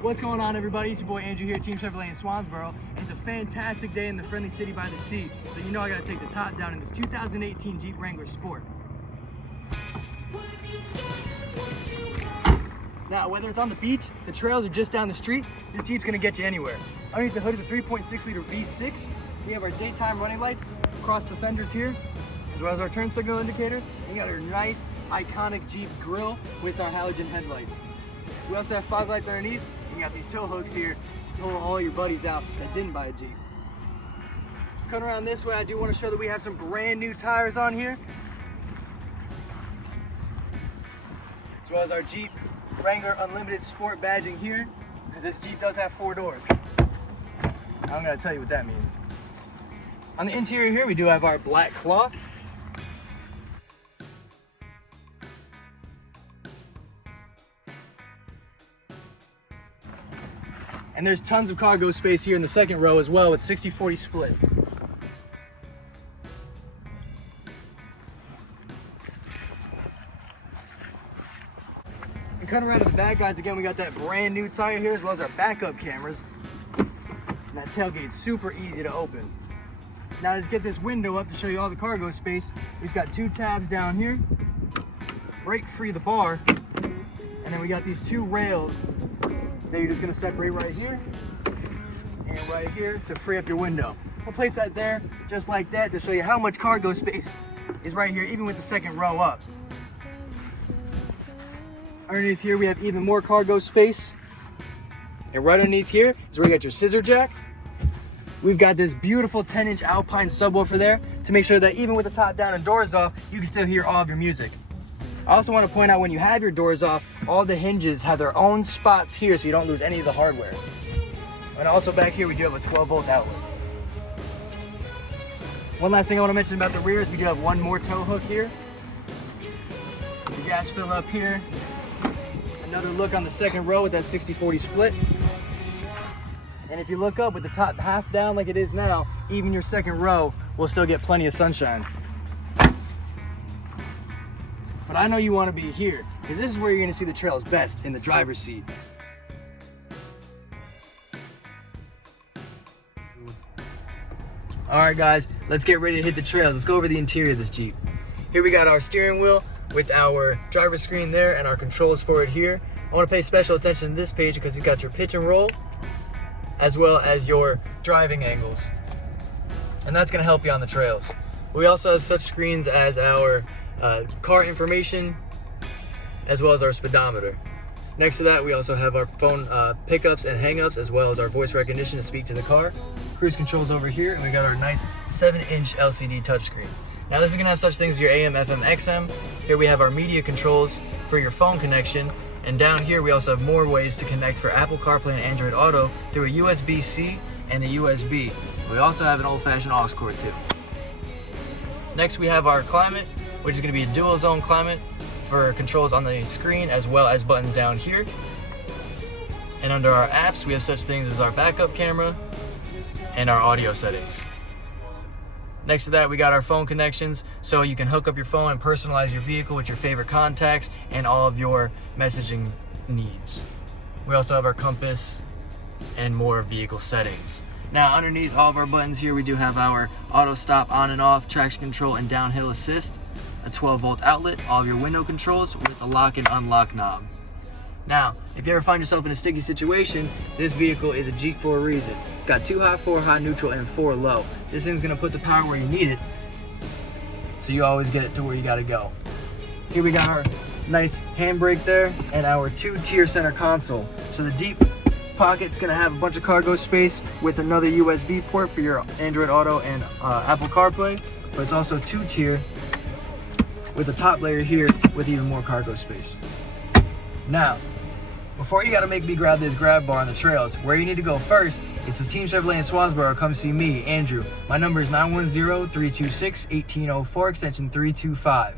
What's going on, everybody? It's your boy Andrew here, Team Chevrolet in Swansboro, and it's a fantastic day in the friendly city by the sea. So you know I gotta take the top down in this 2018 Jeep Wrangler Sport. Now, whether it's on the beach, the trails, or just down the street, this Jeep's gonna get you anywhere. Underneath the hood is a 3.6 liter V6. We have our daytime running lights across the fenders here, as well as our turn signal indicators. And you got our nice, iconic Jeep grille with our halogen headlights. We also have fog lights underneath, and you got these tow hooks here to pull all your buddies out that didn't buy a Jeep. Coming around this way, I do want to show that we have some brand new tires on here, as well as our Jeep Wrangler Unlimited Sport badging here, because this Jeep does have 4 doors. I'm going to tell you what that means. On the interior here, we do have our black cloth. And there's tons of cargo space here in the second row as well with 60-40 split. And cutting around to the back, guys, again, we got that brand new tire here as well as our backup cameras. And that tailgate's super easy to open. Now let's get this window up to show you all the cargo space. We've got 2 tabs down here, break free the bar, and then we got these 2 rails that you're just gonna separate right here and right here to free up your window. We'll place that there just like that to show you how much cargo space is right here, even with the second row up. Underneath here, we have even more cargo space. And right underneath here is where you got your scissor jack. We've got this beautiful 10-inch Alpine subwoofer there to make sure that even with the top down and doors off, you can still hear all of your music. I also want to point out when you have your doors off, all the hinges have their own spots here so you don't lose any of the hardware. And also back here, we do have a 12-volt outlet. One last thing I want to mention about the rear is we do have 1 more tow hook here. The gas fill up here. Another look on the second row with that 60-40 split. And if you look up with the top half down like it is now, even your second row will still get plenty of sunshine. But I know you want to be here, because this is where you're going to see the trails best, in the driver's seat. Alright guys, let's get ready to hit the trails. Let's go over the interior of this Jeep. Here we got our steering wheel with our driver's screen there and our controls for it here. I want to pay special attention to this page because you've got your pitch and roll, as well as your driving angles. And that's going to help you on the trails. We also have such screens as our car information, as well as our speedometer. Next to that, we also have our phone pickups and hangups, as well as our voice recognition to speak to the car. Cruise controls over here, and we got our nice 7-inch LCD touchscreen. Now this is gonna have such things as your AM, FM, XM. Here we have our media controls for your phone connection, and down here we also have more ways to connect for Apple CarPlay and Android Auto through a USB-C and a USB. We also have an old-fashioned aux cord too. Next we have our climate, which is going to be a dual zone climate for controls on the screen as well as buttons down here. And under our apps, we have such things as our backup camera and our audio settings. Next to that, we got our phone connections, so you can hook up your phone and personalize your vehicle with your favorite contacts and all of your messaging needs. We also have our compass and more vehicle settings. Now underneath all of our buttons here, we do have our auto stop on and off, traction control, and downhill assist, a 12-volt outlet, all of your window controls with a lock and unlock knob. Now, if you ever find yourself in a sticky situation, this vehicle is a Jeep for a reason. It's got 2 high, 4 high, neutral, and 4 low. This thing's gonna put the power where you need it, so you always get it to where you gotta go. Here we got our nice handbrake there and our 2-tier center console. So the deep pocket's gonna have a bunch of cargo space with another USB port for your Android Auto and Apple CarPlay, but it's also 2-tier with the top layer here with even more cargo space. Now, before you gotta make me grab this grab bar on the trails, where you need to go first is to Team Chevrolet in Swansboro. Come see me, Andrew. My number is 910-326-1804, extension 325.